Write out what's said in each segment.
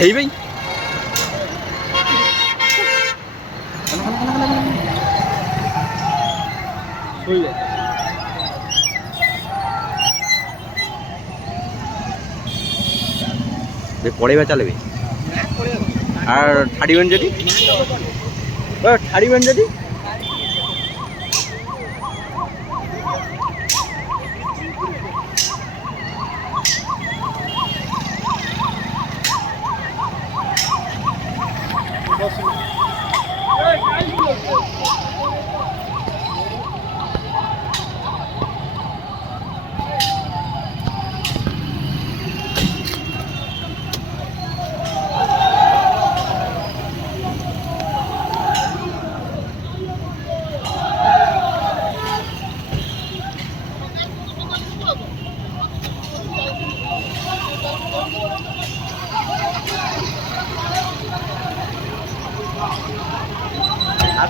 ହେଇ ଭାଇ ଶୋଇଲେ ପଳେଇବା ଚାଲିବେ আর ছাড়িবেন যদি ছাড়িবেন যদি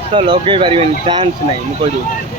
ହାତ ଲଗେଇ ପାରିବେନି ଚାନ୍ସ ନାହିଁ ମୁଁ କହିଦେଉଛି